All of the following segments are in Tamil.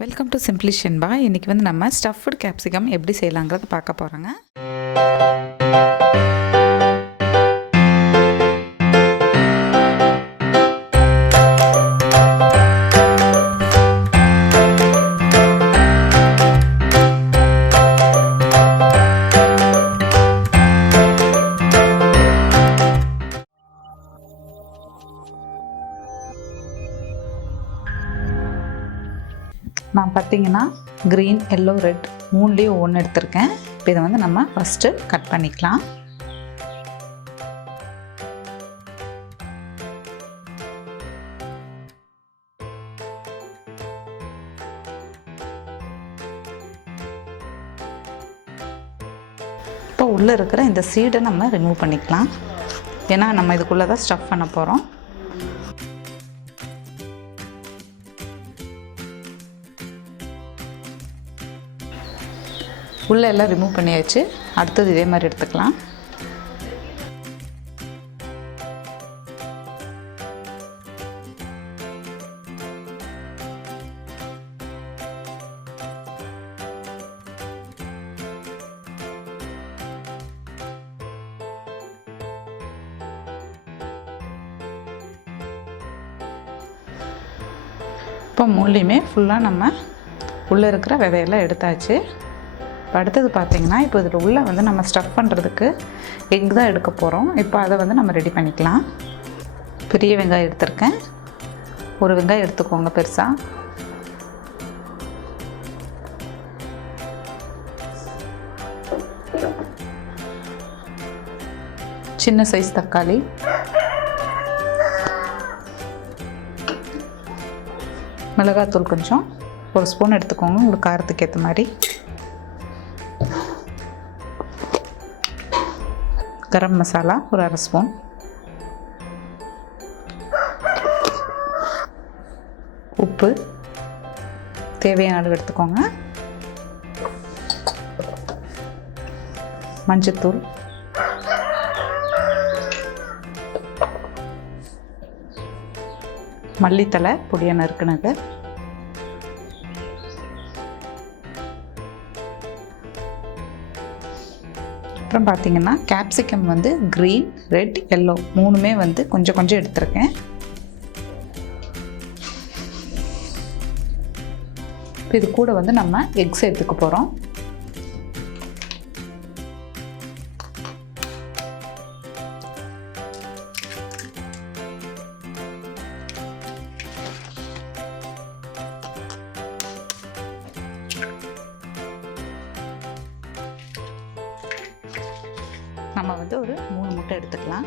Welcome to simply Shenba. இன்றைக்கி வந்து நம்ம ஸ்டஃப்டு கேப்சிகம் எப்படி செய்யலாங்கிறத பார்க்க போகிறோங்க. நான் பார்த்தீங்கன்னா க்ரீன், எல்லோ, ரெட் மூணுலேயும் ஒவ்வொன்று எடுத்திருக்கேன். இப்போ இதை வந்து நம்ம ஃபஸ்ட்டு கட் பண்ணிக்கலாம். இப்போ உள்ளே இருக்கிற இந்த சீடை நம்ம ரிமூவ் பண்ணிக்கலாம். ஏன்னா நம்ம இதுக்குள்ளே தான் ஸ்டஃப் பண்ண போகிறோம். உள்ளே எல்லாம் ரிமூவ் பண்ணியாச்சு. அடுத்தது இதே மாதிரி எடுத்துக்கலாம். இப்போ மூணுலேயுமே ஃபுல்லாக நம்ம உள்ளே இருக்கிற விதையெல்லாம் எடுத்தாச்சு. இப்போ அடுத்தது பார்த்திங்கன்னா, இப்போ இதில் உள்ளே வந்து நம்ம ஸ்டஃப் பண்ணுறதுக்கு எக் தான் எடுக்க போகிறோம். இப்போ அதை வந்து நம்ம ரெடி பண்ணிக்கலாம். பெரிய வெங்காயம் எடுத்திருக்கேன். ஒரு வெங்காயம் எடுத்துக்கோங்க பெருசாக. சின்ன சைஸ் தக்காளி, மிளகாத்தூள் கொஞ்சம் ஒரு ஸ்பூன் எடுத்துக்கோங்க, உங்களுக்கு காரத்துக்கு ஏற்ற மாதிரி. கரம் மசாலா ஒரு அரை ஸ்பூன், உப்பு தேவையான அளவு எடுத்துக்கோங்க, மஞ்சத்தூள், மல்லித்தலை பொடியாக நறுக்குனது, அப்புறம் பார்த்திங்கன்னா கேப்சிகம் வந்து க்ரீன், ரெட், எல்லோ மூணுமே வந்து கொஞ்சம் கொஞ்சம் எடுத்துருக்கேன். இது கூட வந்து நம்ம எக் சேர்த்துக்க போகிறோம். நம்ம வந்து ஒரு 3 முட்டை எடுத்துக்கலாம்.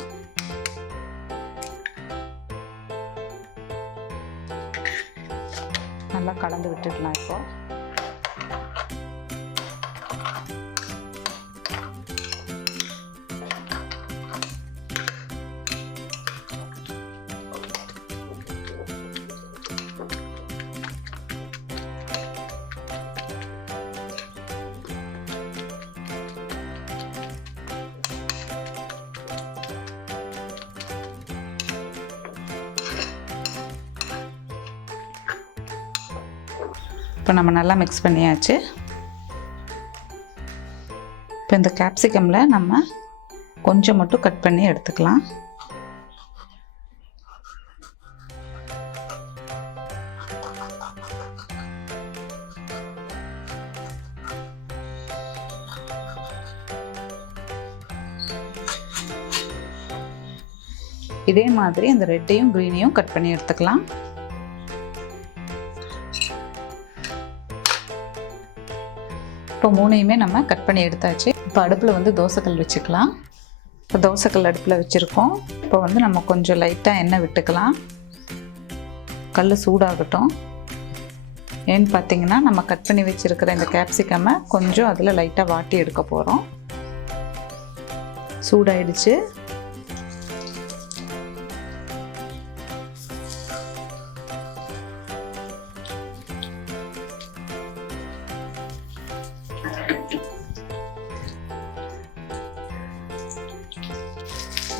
நல்லா கலந்து விட்டுடலாம். இப்போ நம்ம நல்லா மிக்ஸ் பண்ணியாச்சு. இப்போ இந்த கேப்சிகமில் நம்ம கொஞ்சம் மட்டும் கட் பண்ணி எடுத்துக்கலாம். இதே மாதிரி அந்த ரெட்டையும் க்ரீனையும் கட் பண்ணி எடுத்துக்கலாம். இப்போ மூணையுமே நம்ம கட் பண்ணி எடுத்தாச்சு. இப்போ அடுப்பில் வந்து தோசைக்கல் வச்சுக்கலாம். இப்போ தோசைக்கல் அடுப்பில் வச்சுருக்கோம். இப்போ வந்து நம்ம கொஞ்சம் லைட்டாக எண்ணெய் விட்டுக்கலாம். கல் சூடாகட்டும். ஏன்னு பார்த்தீங்கன்னா, நம்ம கட் பண்ணி வச்சுருக்கிற இந்த கேப்சிகமை கொஞ்சம் அதில் லைட்டாக வாட்டி எடுக்க போகிறோம். சூடாயிடுச்சு.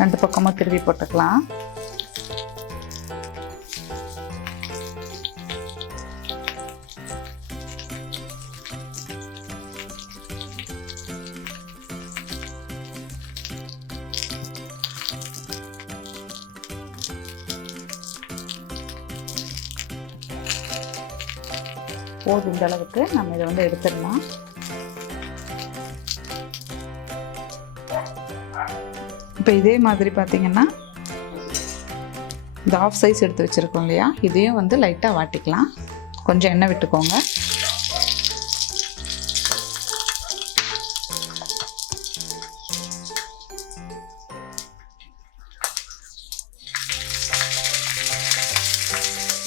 ரெண்டு பக்கமும் திருவி போட்டுக்கலாம். போதும். இந்த அளவுக்கு நம்ம இதை வந்து எடுத்துடலாம். இப்போ இதே மாதிரி பார்த்திங்கன்னா இந்த ஆஃப் சைஸ் எடுத்து வச்சுருக்கோம் இல்லையா, இதையும் வந்து லைட்டாக வாட்டிக்கலாம். கொஞ்சம் எண்ணெய் விட்டுக்கோங்க.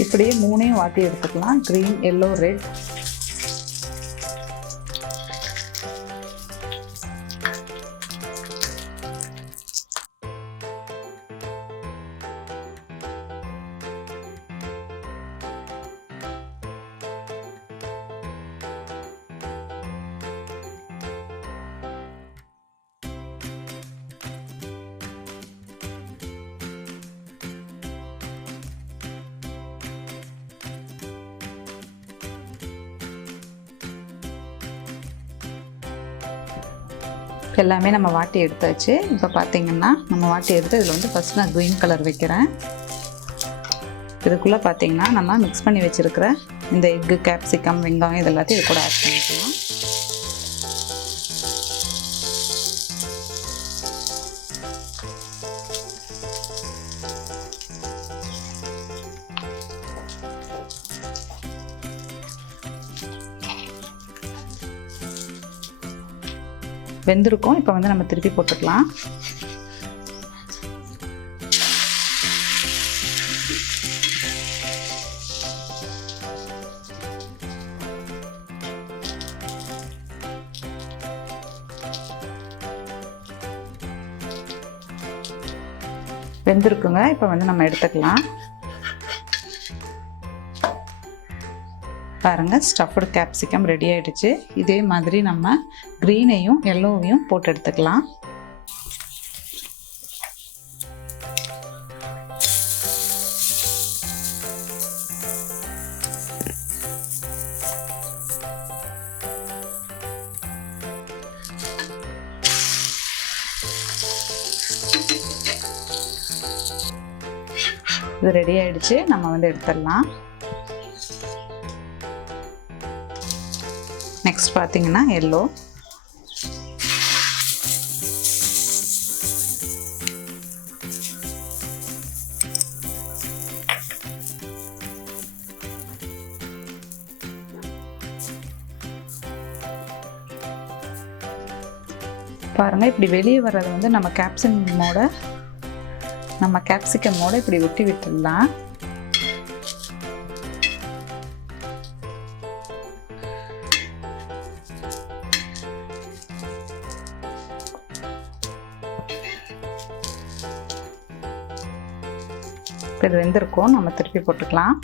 இப்படியே 3ஐயும் வாட்டி எடுத்துக்கலாம். Green, yellow, red. எல்லாமே நம்ம வாட்டி எடுத்தாச்சு. இப்போ பார்த்திங்கன்னா நம்ம வாட்டி எடுத்து இதில் வந்து ஃபஸ்ட் நான் க்ரீன் கலர் வைக்கிறேன். இதுக்குள்ளே பார்த்திங்கன்னா நம்ம மிக்ஸ் பண்ணி வச்சுருக்கிற இந்த எக்கு, கேப்சிகம், வெங்காயம் இது எல்லாத்தையும் இது கூட ஆட் பண்ணிக்கலாம். வெந்திருக்கும். இப்போ வந்து நம்ம திருப்பி போட்டுக்கலாம். வெந்திருக்குங்க. இப்போ வந்து நம்ம எடுத்துக்கலாம். பாருங்கள், ஸ்டஃப்டு கேப்சிகம் ரெடி ஆகிடுச்சு. இதே மாதிரி நம்ம க்ரீனையும் எல்லோவையும் போட்டு எடுத்துக்கலாம். இது ரெடி ஆகிடுச்சு. நம்ம வந்து எடுத்துடலாம். நெக்ஸ்ட் பார்த்தீங்கன்னா எல்லோ. பாருங்கள், இப்படி வெளியே வர்றது வந்து நம்ம கேப்சிகமோட இப்படி ஒட்டி விட்டுடலாம். இது வெந்திருக்கும். நம்ம திருப்பி போட்டுக்கலாம்.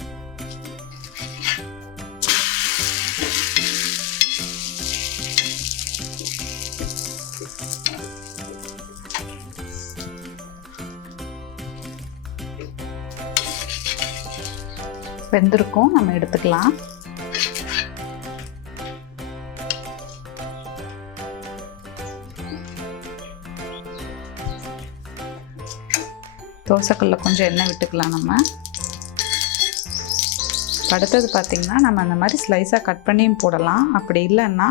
வெந்திருக்கும். நம்ம எடுத்துக்கலாம். தோசைக்கல்ல கொஞ்சம் எண்ணெய் விட்டுக்கலாம். நம்ம அடுத்தது பார்த்திங்கன்னா நம்ம அந்த மாதிரி ஸ்லைஸாக கட் பண்ணியும் போடலாம். அப்படி இல்லைன்னா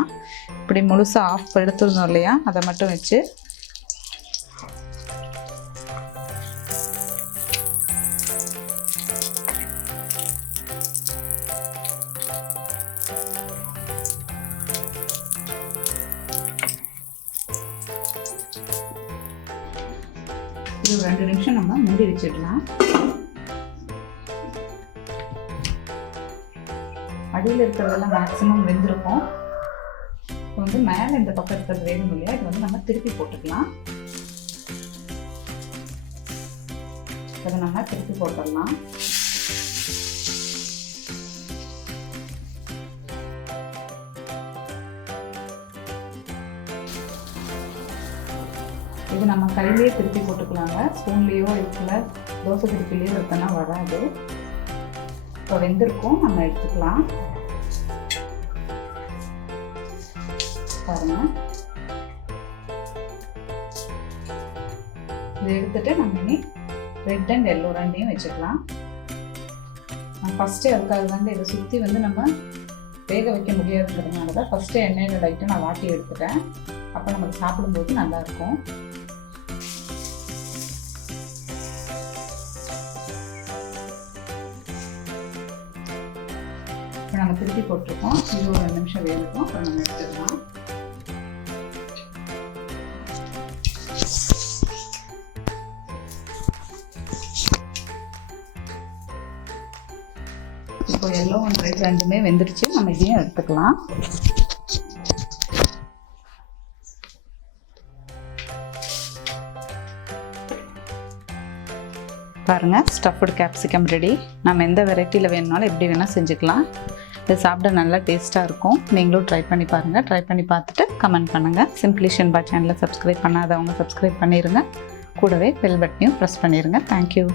இப்படி முழுசாக ஆஃப் எடுத்துருந்தோம் இல்லையா, அதை மட்டும் வச்சு இது 2 நிமிஷம் நம்ம மூடி வச்சிடலாம். அடியில் இருக்கிறதெல்லாம் மேக்ஸிமம் வெந்திருக்கும். இப்போ வந்து மேலே இந்த பக்கம் இருக்கிறது வேணும் இல்லையா, இது வந்து நம்ம திருப்பி போட்டுக்கலாம். அதை நம்ம திருப்பி போட்டுடலாம். இது நம்ம கையிலேயே திருப்பி போட்டுக்கலாங்க. ஸ்பூன்லேயோ இருக்குல்ல தோசை திருப்பிலேயோ எடுத்தோன்னா வராது. இப்போ வெந்திருக்கும். நம்ம எடுத்துக்கலாம். பாருங்க, இதை எடுத்துட்டு நம்ம இனி ரெட் அண்ட் எல்லோ ரெண்டையும் வச்சுக்கலாம். ஃபஸ்ட்டு அதுக்காக வந்து இதை சுற்றி வந்து நம்ம வேக வைக்க முடியாதுங்கிறதுனால தான் ஃபஸ்ட்டு எண்ணெயில் லைட்டாக நான் வாட்டி எடுத்துட்டேன். அப்போ நமக்கு சாப்பிடும்போது நல்லாயிருக்கும். இப்போ நம்ம திருப்பி போட்டிருக்கோம். இது ஒரு 2 நிமிஷம் வேகட்டும். அப்புறம் நம்ம எடுத்துக்கலாம். இப்போ எல்லோ அண்ட் ரெட் ரெண்டுமே வெந்துருச்சு. நம்ம இதையும் எடுத்துக்கலாம். பாருங்கள், ஸ்டஃப்டு கேப்சிகம் ரெடி. நம்ம எந்த வெரைட்டியில் வேணுனாலும் எப்படி வேணால் செஞ்சுக்கலாம். இது சாப்பிட நல்லா டேஸ்ட்டாக இருக்கும். நீங்களும் ட்ரை பண்ணி பாருங்கள். ட்ரை பண்ணி பார்த்துட்டு கமெண்ட் பண்ணுங்கள். சிம்பிளி ஷென்பா சேனலை சப்ஸ்கிரைப் பண்ணாதவங்க சப்ஸ்கிரைப் பண்ணிடுங்க. கூடவே பெல் பட்டனையும் ப்ரெஸ் பண்ணிடுங்க. தேங்க்யூ.